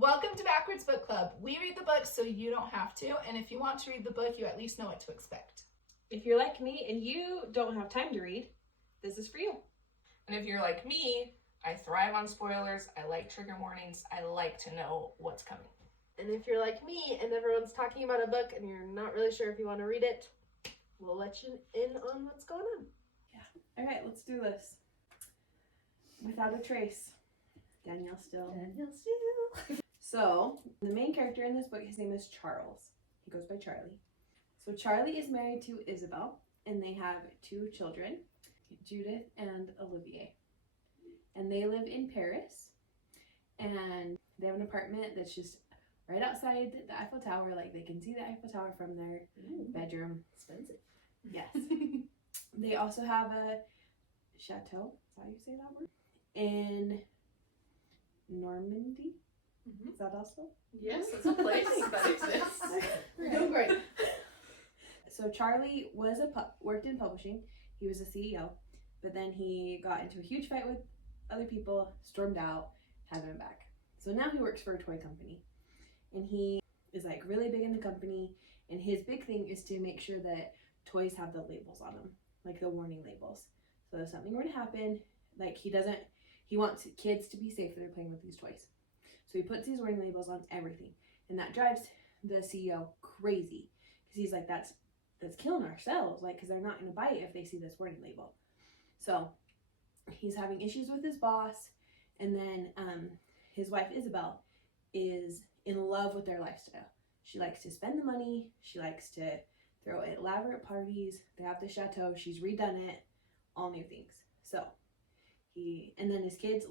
Welcome to Backwards Book Club. We read the books so you don't have to, and if you want to read the book, you at least know what to expect. If you're like me and you don't have time to read, this is for you. And if you're like me, I thrive on spoilers, I like trigger warnings, I like to know what's coming. And if you're like me and everyone's talking about a book and you're not really sure if you want to read it, we'll let you in on what's going on. Yeah. All right, let's do this. Without a trace. Danielle still. So, the main character in this book, his name is Charles. He goes by Charlie. So Charlie is married to Isabel, and they have 2 children, Judith and Olivier. And they live in Paris, and they have an apartment that's just right outside the Eiffel Tower. Like, they can see the Eiffel Tower from their bedroom. Expensive. Yes. They also have a chateau, is that how you say that word? In Normandy. Is that also? Yes, it's a place that exists. You're doing great. So Charlie was worked in publishing. He was a CEO, but then he got into a huge fight with other people, stormed out, hasn't been back. So now he works for a toy company, and he is like really big in the company. And his big thing is to make sure that toys have the labels on them, like the warning labels. So if something were to happen, like he wants kids to be safe when they're playing with these toys. So he puts these warning labels on everything, and that drives the CEO crazy because he's like, that's killing ourselves, like, because they're not going to buy it if they see this warning label. So he's having issues with his boss, and then his wife Isabel is in love with their lifestyle. She likes to spend the money. She likes to throw elaborate parties. They have the chateau. She's redone it, all new things. So and then his kids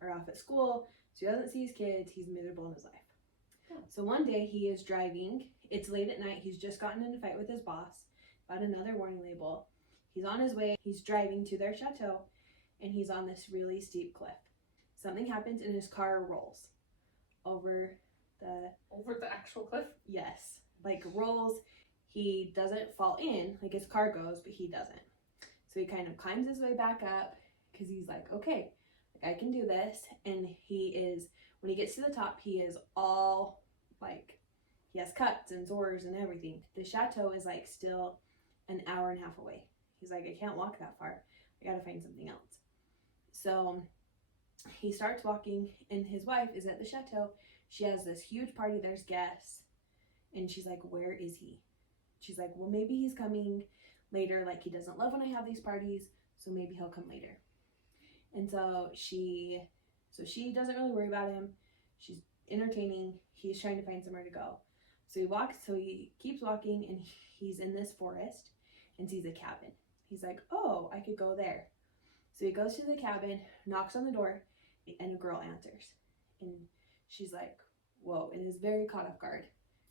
are off at school. So he doesn't see his kids. He's miserable in his life. So one day he is driving. It's late at night. He's just gotten in a fight with his boss about another warning label. He's on his way. He's driving to their chateau, and he's on this really steep cliff. Something happens, and his car rolls over the actual cliff? Yes, like rolls. He doesn't fall in, like his car goes, but he doesn't. So he kind of climbs his way back up because he's like, okay, I can do this. And when he gets to the top, he is all like, he has cuts and sores and everything. The chateau is like still an hour and a half away. He's like, I can't walk that far. I gotta find something else. So he starts walking, and his wife is at the chateau. She has this huge party. There's guests. And she's like, where is he? She's like, well, maybe he's coming later. Like, he doesn't love when I have these parties, so maybe he'll come later. And so she doesn't really worry about him. She's entertaining. He's trying to find somewhere to go. So he keeps walking, and he's in this forest and sees a cabin. He's like, oh, I could go there. So he goes to the cabin, knocks on the door, and a girl answers. And she's like, whoa, and is very caught off guard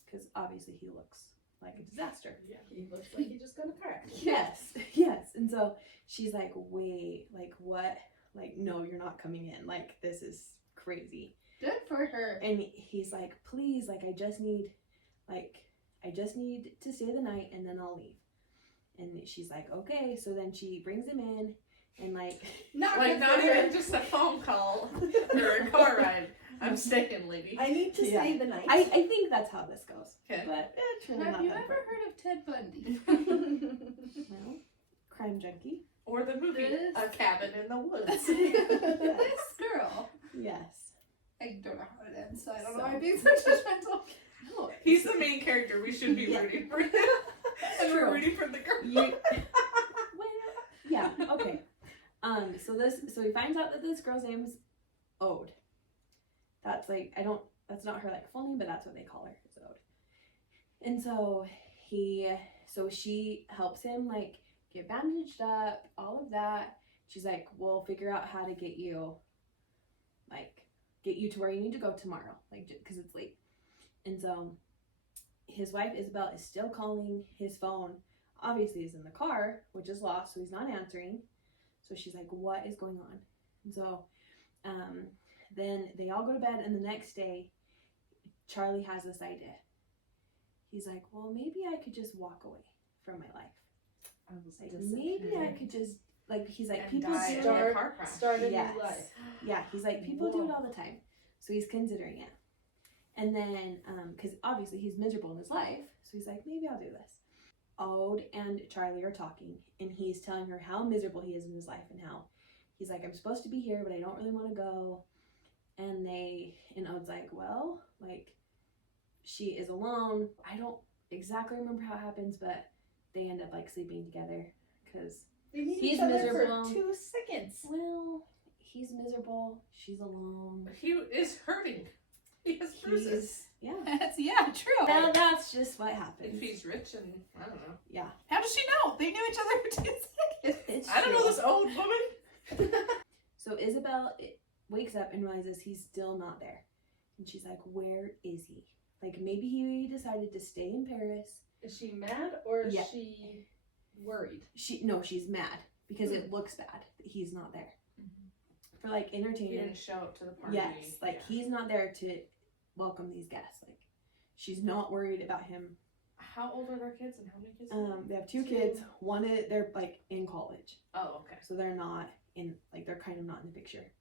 because obviously he looks like a disaster. Yeah, he looks like he just got a car accident. Yes. And so she's like, wait, like what? Like, no, you're not coming in. Like, this is crazy. Good for her. And he's like, please, like, I just need to stay the night and then I'll leave. And she's like, okay. So then she brings him in and like not even just a phone call or a car ride. I'm staying, lady. I need to stay the night. I think that's how this goes. Okay. But it's really Have not you that ever heard of Ted Bundy? Well, crime junkie. Or the movie, A Cabin in the Woods. This girl. Yes. I don't know how it ends, so I don't know why I'm being so judgmental. No, He's the main character. We should be rooting for him. And we're rooting for the girl. Yeah, okay. So he finds out that this girl's name's Ode. That's like, that's not her like full name, but that's what they call her, is Ode. And so she helps him like get bandaged up, all of that. She's like, we'll figure out how to get you to where you need to go tomorrow, like, because it's late. And so his wife Isabel is still calling. His phone obviously is in the car, which is lost, so he's not answering. So she's like, what is going on? And so then they all go to bed, and the next day Charlie has this idea. He's like, well, maybe I could just walk away from my life. I was like, maybe I could just, like, he's like, And people die in a car crash. start a Yes. new life. Yeah, he's like, people do it all the time. So he's considering it. And then, because obviously he's miserable in his life, so he's like, maybe I'll do this. Ode and Charlie are talking, and he's telling her how miserable he is in his life and how he's like, I'm supposed to be here, but I don't really want to go. And Ode's like, well, like, she is alone. I don't exactly remember how it happens, but they end up like sleeping together because They need he's each other miserable. for 2 seconds. Well, he's miserable. She's alone. He is hurting. He has bruises. Yeah. Yeah, true. Well, that's just what happens. If he's rich and I don't know. Yeah. How does she know? They knew each other for 2 seconds. It's I don't true. know this old woman. So Isabel wakes up and realizes he's still not there. And she's like, where is he? Like, maybe he decided to stay in Paris. Is she mad or is Yeah. she worried? She's mad because it looks bad that he's not there. For like He entertainment. didn't show up to the party. Yes, like Yeah. he's not there to welcome these guests. Like, she's not worried about him. How old are their kids and how many kids? They have 2 kids. One is, they're like in college, Oh, okay. so they're not in, like, they're kind of not in the picture.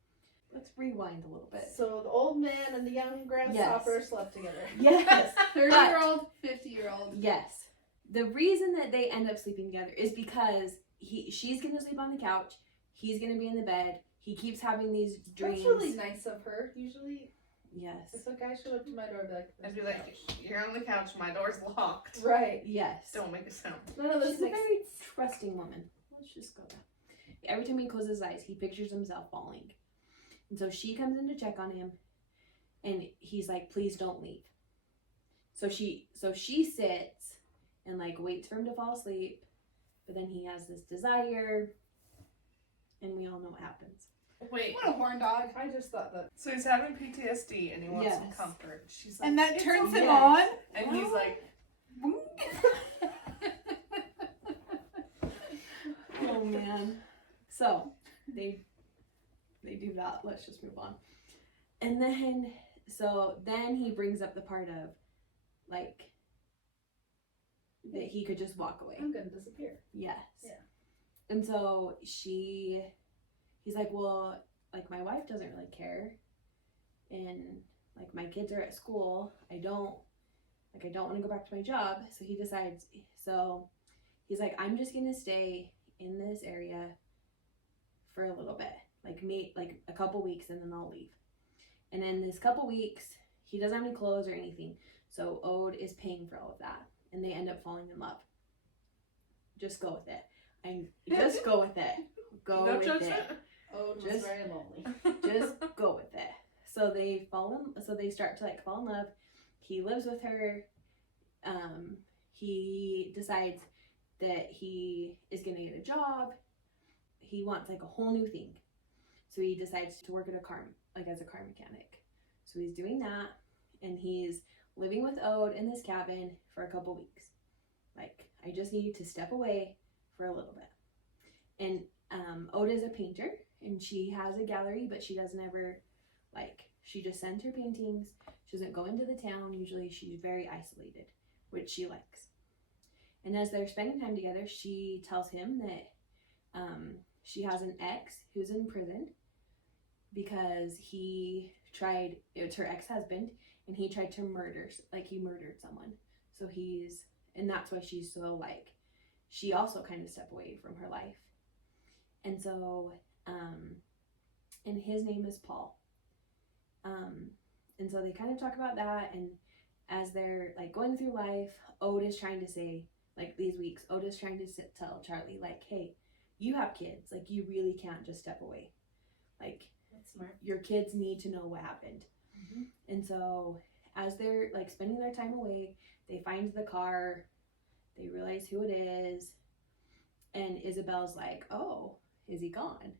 Let's rewind a little bit. So the old man and the young grasshopper slept together. Yes, 30-year-old, 50-year-old. yes. The reason that they end up sleeping together is because she's gonna sleep on the couch. He's gonna be in the bed. He keeps having these dreams. That's really nice of her. Usually, Yes. if a guy showed up to my door, I'd be like, I'd be like, you're on the couch, my door's locked. right. Yes. Don't make a sound. None of this She's a makes very trusting woman. Let's just go there. Every time he closes his eyes, he pictures himself falling. And so she comes in to check on him, and he's like, please don't leave. So she sits and like waits for him to fall asleep, but then he has this desire, and we all know what happens. Wait. What a horn dog. I just thought that. So he's having PTSD and he wants some Yes. comfort. She's like, And that "It's turns okay." him on. And he's like, Oh man. So they do that. Let's just move on. And then he brings up the part of like that he could just walk away. I'm gonna disappear. Yes. Yeah. And so he's like, well, like my wife doesn't really care, and like my kids are at school. I don't want to go back to my job. So he decides. So he's like, I'm just gonna stay in this area for a little bit, like a couple weeks, and then I'll leave. And in this couple weeks, he doesn't have any clothes or anything. So Ode is paying for all of that, and they end up falling in love. Just go with it. Just go with it. Go no with judgment. it. Oh, it was Just- very lonely. Just go with it. So they start to like fall in love. He lives with her. He decides that he is gonna get a job. He wants like a whole new thing. So he decides to work at as a car mechanic. So he's doing that, and he's living with Ode in this cabin for a couple weeks. Like, I just need to step away for a little bit. And Ode is a painter, and she has a gallery, but she doesn't ever, she just sends her paintings. She doesn't go into the town. Usually she's very isolated, which she likes. And as they're spending time together, she tells him that she has an ex who's in prison because it's her ex-husband, and he tried to he murdered someone. So and that's why she's so she also kind of stepped away from her life. And so, and his name is Paul. And so they kind of talk about that, and as they're going through life, Ode is trying to say, these weeks, Ode is trying to tell Charlie, hey, you have kids, you really can't just step away. That's smart. Your kids need to know what happened. Mm-hmm. And so as they're spending their time away, they find the car, they realize who it is, and Isabel's like, oh, is he gone?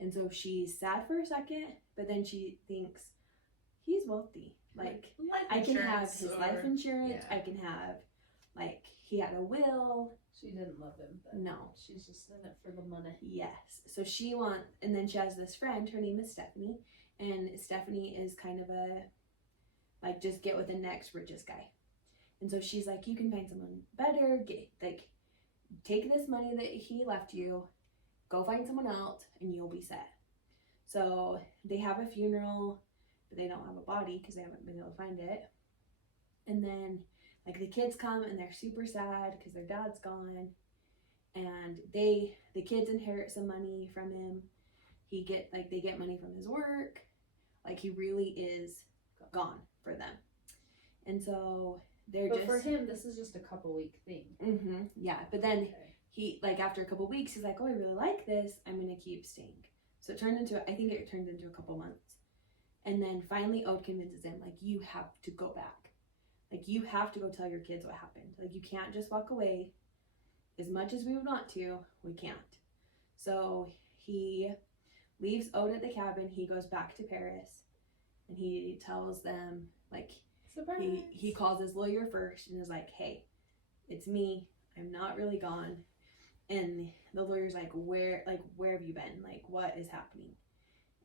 And so she's sad for a second, but then she thinks, he's wealthy. I can have his life insurance. yeah. I can have, he had a will. She didn't love him. But No. She's just in it for the money. Yes. So and then she has this friend, her name is Stephanie, and Stephanie is kind of just get with the next richest guy. And so she's like, you can find someone better, take this money that he left you, go find someone else, and you'll be set. So they have a funeral. but they don't have a body because they haven't been able to find it. And then like the kids come and they're super sad because their dad's gone, and the kids inherit some money from him. They get money from his work. Like he really is gone for them. And so But for him, this is just a couple week thing. Yeah, but then Okay. he, like, after a couple weeks, he's like, oh, I really like this. I'm going to keep staying. So I think it turned into a couple months. And then finally Ode convinces him, like, you have to go back. Like, you have to go tell your kids what happened. Like, you can't just walk away. As much as we would want to, we can't. So he leaves Ode at the cabin. He goes back to Paris. And he tells them, like, Surprise. he calls his lawyer first and is like, hey, it's me. I'm not really gone. And the lawyer's like, where have you been? Like, what is happening?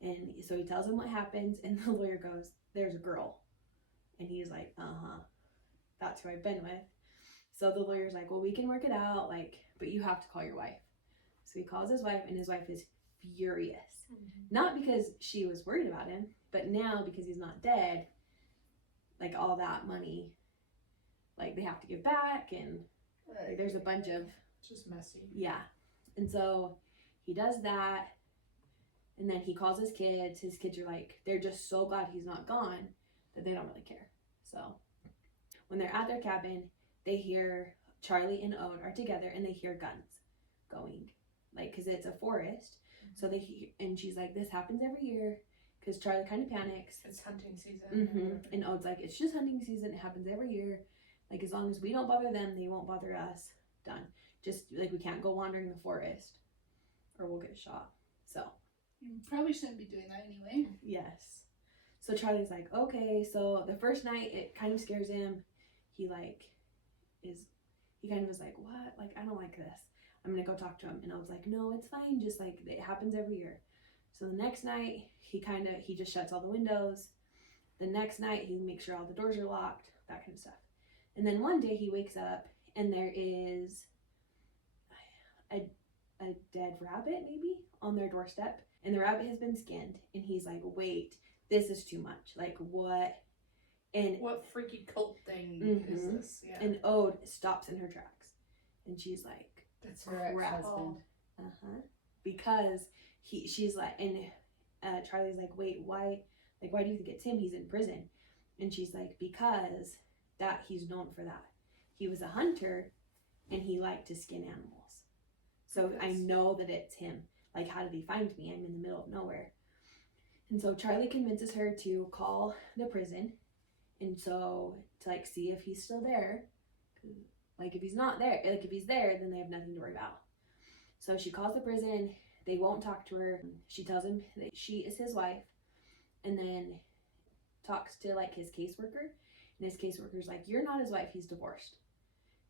And so he tells him what happens, and the lawyer goes, there's a girl. And he's like, that's who I've been with. So the lawyer's like, well, we can work it out, like, but you have to call your wife. So he calls his wife, and his wife is furious. Not because she was worried about him, but now because he's not dead, like, all that money, like, they have to give back, and like, there's a bunch of... It's just messy. Yeah. And so he does that, and then he calls his kids. His kids are like, they're just so glad he's not gone that they don't really care. So when they're at their cabin, they hear Charlie and Ode are together, and they hear guns going, like, because it's a forest. So they hear, and she's like, this happens every year, because Charlie kind of panics. It's hunting season. And Ode's like, it's just hunting season. It happens every year. Like, as long as we don't bother them, they won't bother us. Done. Just, like, we can't go wandering the forest, or we'll get shot. So You probably shouldn't be doing that anyway. yes. So Charlie's like, okay. So the first night, it kind of scares him. He kind of is like, what? Like, I don't like this. I'm gonna go talk to him. And I was like, no, it's fine. Just, like, it happens every year. So the next night, he just shuts all the windows. The next night, he makes sure all the doors are locked, that kind of stuff. And then one day he wakes up, and there is a dead rabbit, maybe, on their doorstep. And the rabbit has been skinned. And he's like, wait, this is too much. Like, what? And What freaky cult thing is this? Yeah. and Ode stops in her tracks. And she's like, That's Her crap. ex-husband. Because she's like, and Charlie's like, wait, why? Like, why do you think it's him? He's in prison. And she's like, because that he's known for that. He was a hunter, and he liked to skin animals. So I know that it's him. Like, how did he find me? I'm in the middle of nowhere. And so Charlie convinces her to call the prison, and so to, like, see if he's still there. Like, if he's not there, like, if he's there, then they have nothing to worry about. So she calls the prison. They won't talk to her. She tells him that she is his wife, and then talks to, like, his caseworker. And his caseworker's like, you're not his wife, he's divorced.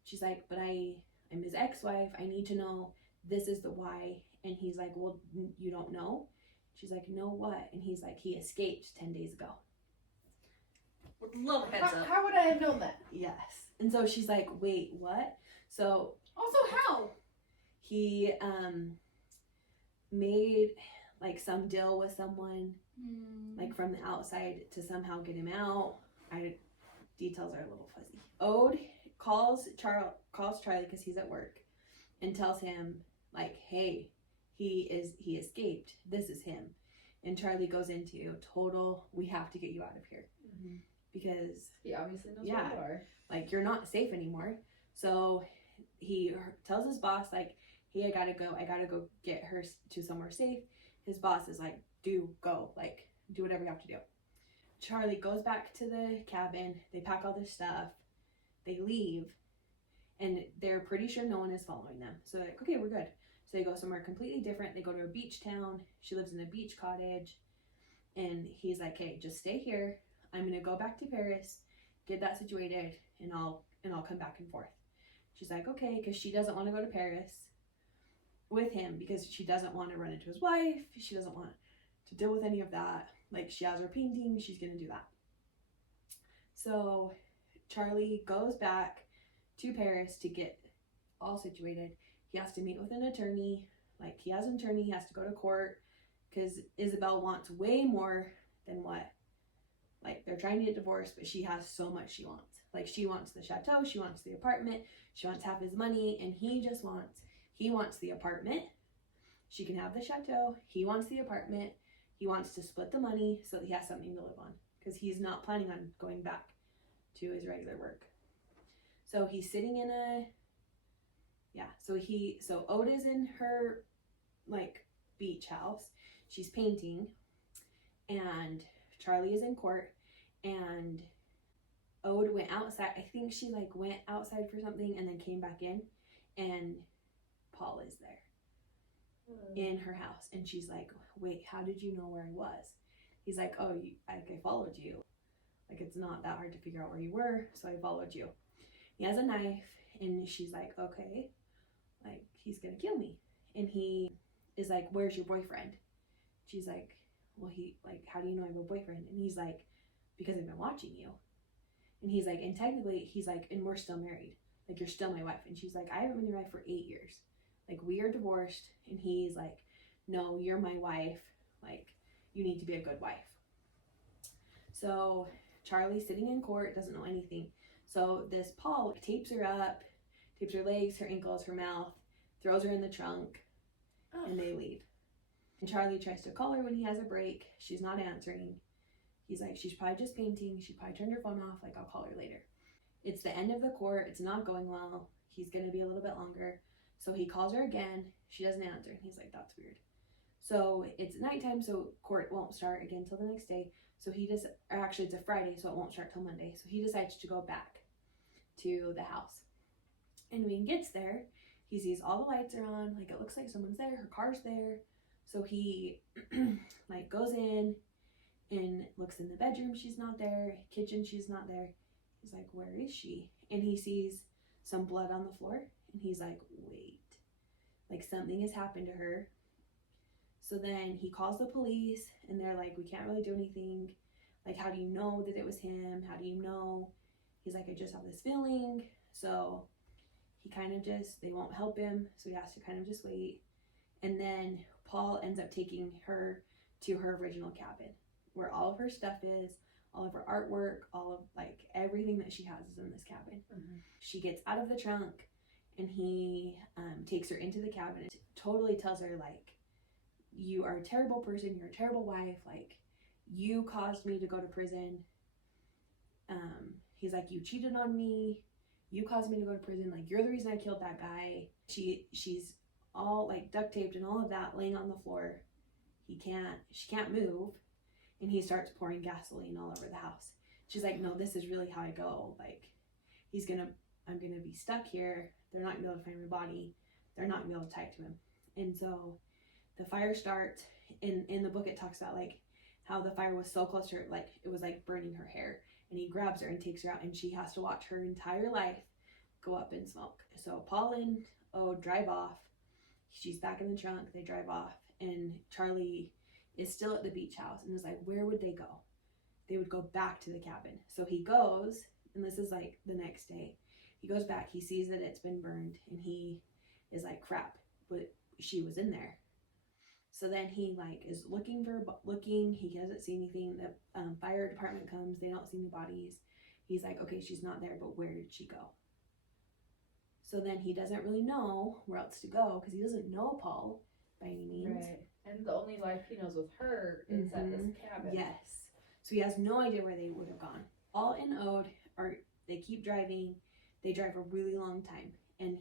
She's like, but I'm his ex-wife. I need to know, this is the why. And he's like, well, you don't know? She's like, no, what? And he's like, he escaped 10 days ago. Little heads up. How would I have known that? Yes. And so she's like, wait, what? So Also, how? he made, like, some deal with someone, like, from the outside to somehow get him out. Details are a little fuzzy. Ode calls Charlie because he's at work, and tells him, like, hey, he escaped. This is him. And Charlie goes into total, we have to get you out of here. Because He obviously knows Yeah. where you are. like, you're not safe anymore. So he tells his boss, like, hey, I gotta go get her to somewhere safe. His boss is like, go, like, do whatever you have to do. Charlie goes back to the cabin. They pack all their stuff. They leave, and they're pretty sure no one is following them. So they're like, okay, we're good. So they go somewhere completely different. They go to a beach town. She lives in a beach cottage, and he's like, hey, just stay here. I'm gonna go back to Paris, get that situated, and I'll come back and forth. She's like, okay, because she doesn't want to go to Paris with him, because she doesn't want to run into his wife. She doesn't want to deal with any of that. Like, she has her painting, she's gonna do that. So Charlie goes back to Paris to get all situated. He has to meet with an attorney. Like, he has an attorney, he has to go to court, because Isabel wants way more than what like they're trying to get divorced, but she has so much she wants. Like she wants the chateau, she wants the apartment, she wants half his money, and he wants the apartment. She can have the chateau, he wants the apartment, he wants to split the money so that he has something to live on, because he's not planning on going back to his regular work. So he's sitting in so Ode is in her like beach house. She's painting, and Charlie is in court, and Ode went outside. I think she like went outside for something and then came back in, and Paul is there in her house, and she's like, wait, how did you know where I was? He's like, oh, I followed you. Like, it's not that hard to figure out where you were, so I followed you. He has a knife, and she's like, okay, like, he's gonna kill me. And he is like, where's your boyfriend? She's like, well, how do you know I have a boyfriend? And he's like, because I've been watching you. And he's like, and technically, he's like, and we're still married. Like, you're still my wife. And she's like, I haven't been your wife for 8 years. Like, we are divorced. And he's like, no, you're my wife. Like, you need to be a good wife. So Charlie's sitting in court, doesn't know anything. So this Paul tapes her up, tapes her legs, her ankles, her mouth, throws her in the trunk, and they leave. And Charlie tries to call her when he has a break. She's not answering. He's like, she's probably just painting. She probably turned her phone off. Like, I'll call her later. It's the end of the court. It's not going well. He's going to be a little bit longer. So he calls her again. She doesn't answer. And he's like, that's weird. So it's nighttime, so court won't start again till the next day. So it's a Friday, so it won't start till Monday. So he decides to go back to the house. And when he gets there, he sees all the lights are on. Like, it looks like someone's there. Her car's there. So he like goes in and looks in the bedroom. She's not there. Kitchen, she's not there. He's like, where is she? And he sees some blood on the floor. And he's like, wait, like something has happened to her. So then he calls the police, and they're like, we can't really do anything. Like, how do you know that it was him? How do you know? He's like, I just have this feeling. So he kind of they won't help him. So he has to kind of just wait. And then Paul ends up taking her to her original cabin, where all of her stuff is, all of her artwork, all of like everything that she has is in this cabin. Mm-hmm. She gets out of the trunk, and he takes her into the cabin and totally tells her, like, you are a terrible person, you're a terrible wife, like, you caused me to go to prison. He's like, you cheated on me, you caused me to go to prison, like, you're the reason I killed that guy. She's all like duct taped and all of that, laying on the floor. She can't move, and he starts pouring gasoline all over the house. She's like, no, this is really how I go. Like, I'm gonna be stuck here. They're not gonna be able to find my body. They're not gonna be able to tie it to him. And so the fire starts. In the book, it talks about like how the fire was so close to her, like it was like burning her hair. And he grabs her and takes her out, and she has to watch her entire life go up in smoke. So Paul and Ode drive off. She's back in the trunk. They drive off, and Charlie is still at the beach house and is like, where would they go? They would go back to the cabin. So he goes, and this is like the next day. He goes back. He sees that it's been burned, and he is like, crap, but she was in there. So then he like is looking. He doesn't see anything. The fire department comes. They don't see any bodies. He's like, okay, she's not there, but where did she go? So then he doesn't really know where else to go, because he doesn't know Paul by any means. Right. And the only life he knows with her is at this cabin. Yes. So he has no idea where they would have gone. Paul and Ode they keep driving. They drive a really long time, and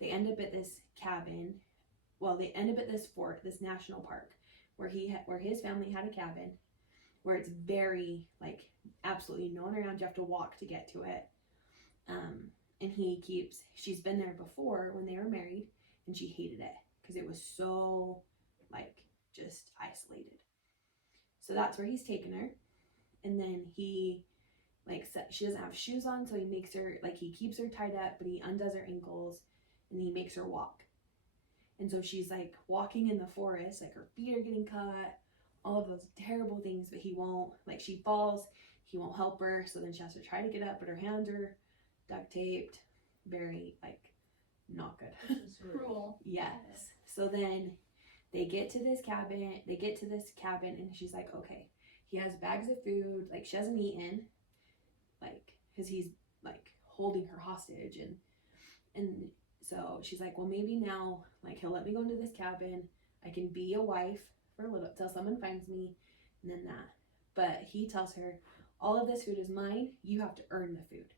they end up at this cabin. Well, they end up at this fort, this national park, where his family had a cabin, where it's very like absolutely no one around. You have to walk to get to it. And she's been there before when they were married, and she hated it because it was so like just isolated. So that's where he's taken her. And then he she doesn't have shoes on, so he keeps her tied up, but he undoes her ankles, and he makes her walk. And so she's like walking in the forest, like her feet are getting cut, all of those terrible things, but he won't, like she falls, he won't help her. So then she has to try to get up, but her hands are duct taped. Very like not good. Cruel. Yes. So then they get to this cabin, and she's like, okay. he has bags of food, like she hasn't eaten, like because he's like holding her hostage, and so she's like, well, maybe now like he'll let me go into this cabin, I can be a wife for a little till someone finds me, and then that. But he tells her, all of this food is mine, you have to earn the food.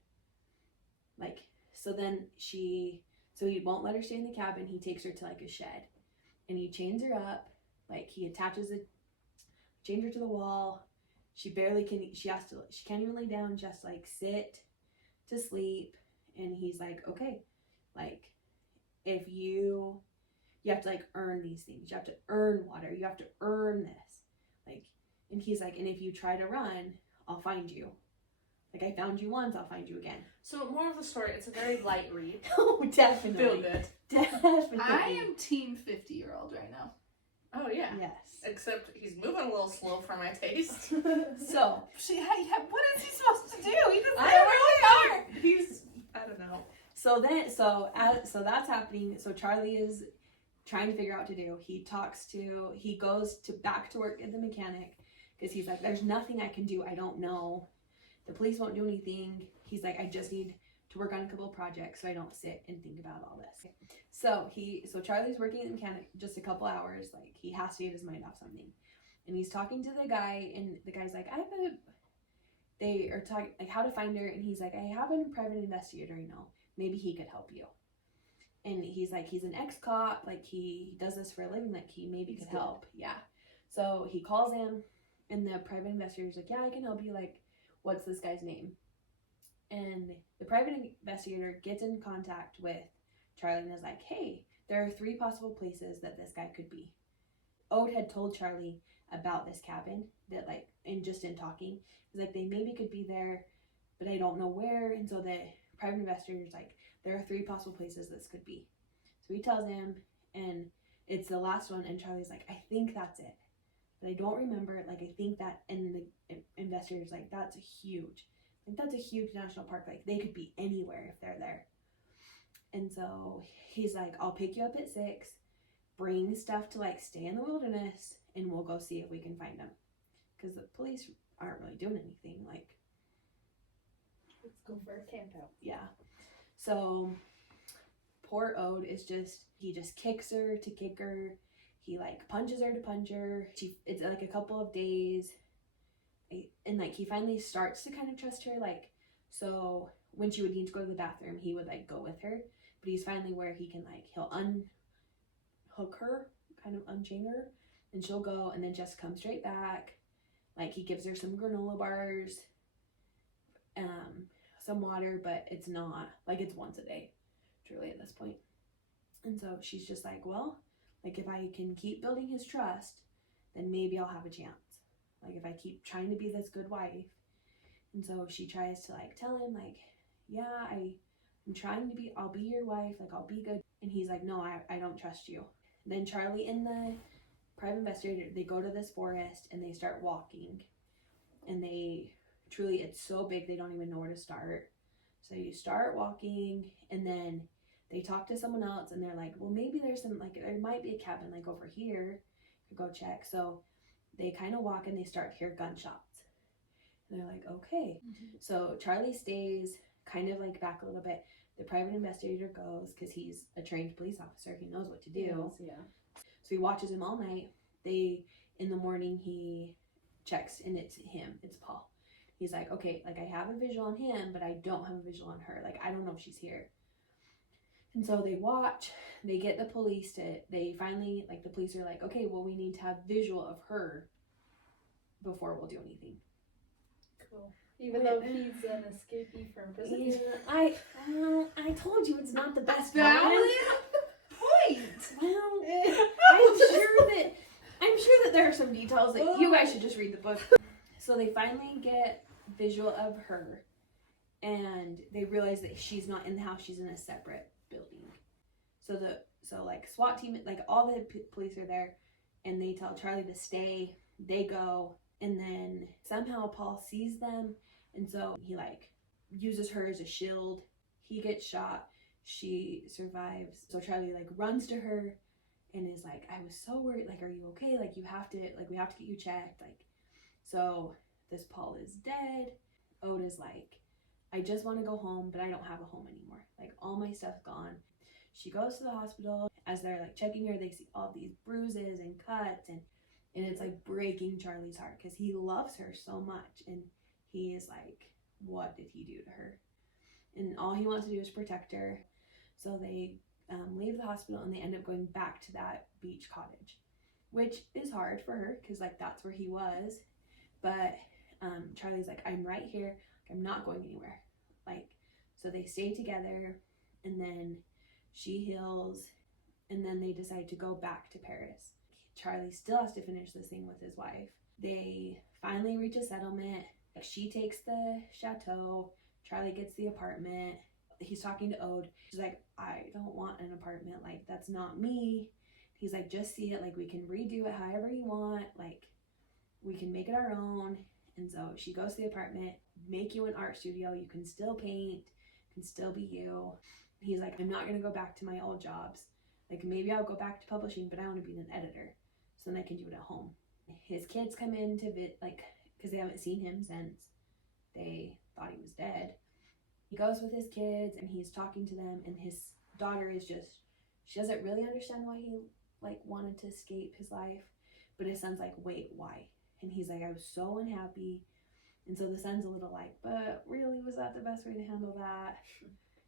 Like, so then he won't let her stay in the cabin. He takes her to like a shed and he chains her up. Like he chains her to the wall. She can't even lay down, just like sit to sleep. And he's like, okay, like if you have to like earn these things. You have to earn water. You have to earn this. Like, and he's like, and if you try to run, I'll find you. Like I found you once, I'll find you again. So more of the story, it's a very light read. Oh, definitely. Feel good. Definitely. I am team 50-year-old right now. Oh yeah. Yes. Except he's moving a little slow for my taste. So, What is he supposed to do? He doesn't I know don't where know. He's, I don't know. so that's happening. So Charlie is trying to figure out what to do. He goes back to work at the mechanic because he's like, there's nothing I can do. I don't know. The police won't do anything. He's like, I just need to work on a couple of projects so I don't sit and think about all this. So Charlie's working at the mechanic just a couple hours. Like he has to get his mind off something. And he's talking to the guy, and the guy's like, they are talking like how to find her, and he's like, I have a private investigator I know. Maybe he could help you. And he's like, he's an ex-cop, like he does this for a living, like he maybe could help. Yeah. So he calls him, and the private investigator's like, yeah, I can help you, like, what's this guy's name? And the private investigator gets in contact with Charlie and is like, hey, there are 3 possible places that this guy could be. Ode had told Charlie about this cabin, that like, and just in talking, he's like, they maybe could be there, but I don't know where. And so the private investigator's like, there are 3 possible places this could be. So he tells him, and it's the last one, and Charlie's like, I think that's it, but I don't remember it. Like, I think that, and the investigator's like, that's a huge national park. Like, they could be anywhere if they're there. And so he's like, I'll pick you up at 6, bring stuff to like stay in the wilderness, and we'll go see if we can find them. Because the police aren't really doing anything. Like, Let's go for a camp out. yeah. So poor Ode he just kicks her to kick her. He like punches her to punch her. It's like a couple of days. And like he finally starts to kind of trust her. Like, so when she would need to go to the bathroom, he would like go with her. But he's finally where he can like, he'll unhook her, kind of unchain her, and she'll go, and then just come straight back. Like he gives her some granola bars, some water, but it's not like, it's once a day truly at this point. And so she's just like, well, like if I can keep building his trust, then maybe I'll have a chance. Like if I keep trying to be this good wife. And so she tries to like tell him like, yeah, I'm trying to be, I'll be your wife, like I'll be good. And he's like, no, I don't trust you. Then Charlie and the private investigator, they go to this forest and they start walking, and it's so big they don't even know where to start. So you start walking, and then they talk to someone else, and they're like, well, maybe there's there might be a cabin like over here, to go check. So they kind of walk, and they start to hear gunshots, and they're like, okay. Mm-hmm. So Charlie stays kind of like back a little bit. The private investigator goes, because he's a trained police officer, he knows what to do. Yeah. So he watches him all night. In the morning, he checks, and it's him, it's Paul. He's like, okay, like I have a visual on him, but I don't have a visual on her. Like, I don't know if she's here. And so they watch, they get the police they finally, like the police are like, okay, well, we need to have visual of her before we'll do anything. Cool. Even though he's an escapee from prison. Yeah, I told you it's not the best Valid point. Well, I'm sure that there are some details that you guys should just read the book. So they finally get visual of her, and they realize that she's not in the house, she's in a separate building. So like SWAT team, like all the police are there, and they tell Charlie to stay. They go, and then somehow Paul sees them, and so he like uses her as a shield. He gets shot. She survives. So Charlie like runs to her and is like, I was so worried. Like, are you okay? Like, we have to get you checked. Like, So this Paul is dead. Ode is like, I just want to go home, but I don't have a home anymore. Like, all my stuff's gone. She goes to the hospital. As they're like checking her, they see all these bruises and cuts, and it's like breaking Charlie's heart because he loves her so much, and he is like, what did he do to her? And all he wants to do is protect her. So they leave the hospital, and they end up going back to that beach cottage, which is hard for her because like that's where he was. But Charlie's like, I'm right here. I'm not going anywhere. Like, so they stay together, and then she heals, and then they decide to go back to Paris. Charlie still has to finish this thing with his wife. They finally reach a settlement. Like, she takes the chateau. Charlie gets the apartment. He's talking to Ode. She's like, I don't want an apartment. Like, that's not me. He's like, just see it. Like, we can redo it however you want. Like, we can make it our own. And so she goes to the apartment, make you an art studio. You can still paint, can still be you. He's like, I'm not going to go back to my old jobs. Like, maybe I'll go back to publishing, but I want to be an editor. So then I can do it at home. His kids come in to like, because they haven't seen him since they thought he was dead. He goes with his kids, and he's talking to them, and his daughter is just, she doesn't really understand why he like wanted to escape his life. But his son's like, wait, why? And he's like, I was so unhappy. And so the son's a little like, but really, was that the best way to handle that?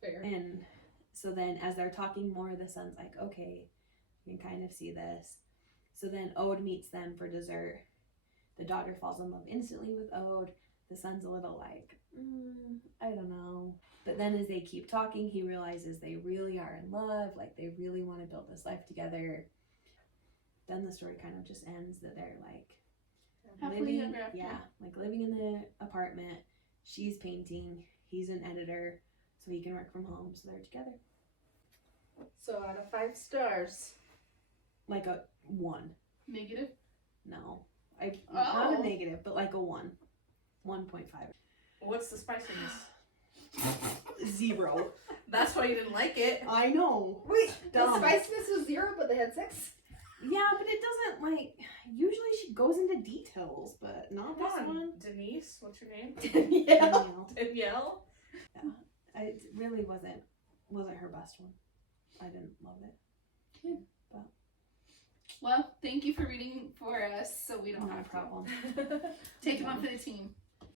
Fair. And so then as they're talking more, the son's like, okay, you can kind of see this. So then Ode meets them for dessert. The daughter falls in love instantly with Ode. The son's a little like, I don't know. But then as they keep talking, he realizes they really are in love. Like, they really want to build this life together. Then the story kind of just ends that they're like, Happily ever after. yeah, like living in the apartment. She's painting. He's an editor, so he can work from home. So they're together. So out of 5 stars. Like a 1. Negative? No, not Oh. a negative, but like a 1, 1.5. What's the spiciness? 0. That's why you didn't like it. I know. Wait, the Dumb. spiciness was 0, but they had 6? Yeah, but it doesn't like. Usually she goes into details, but not this Come on, one. Denise. What's your name? Yeah. Danielle. Danielle. It really wasn't her best one. I didn't love it. Well, thank you for reading for us so we don't Not a have to. problem. Take one for the team.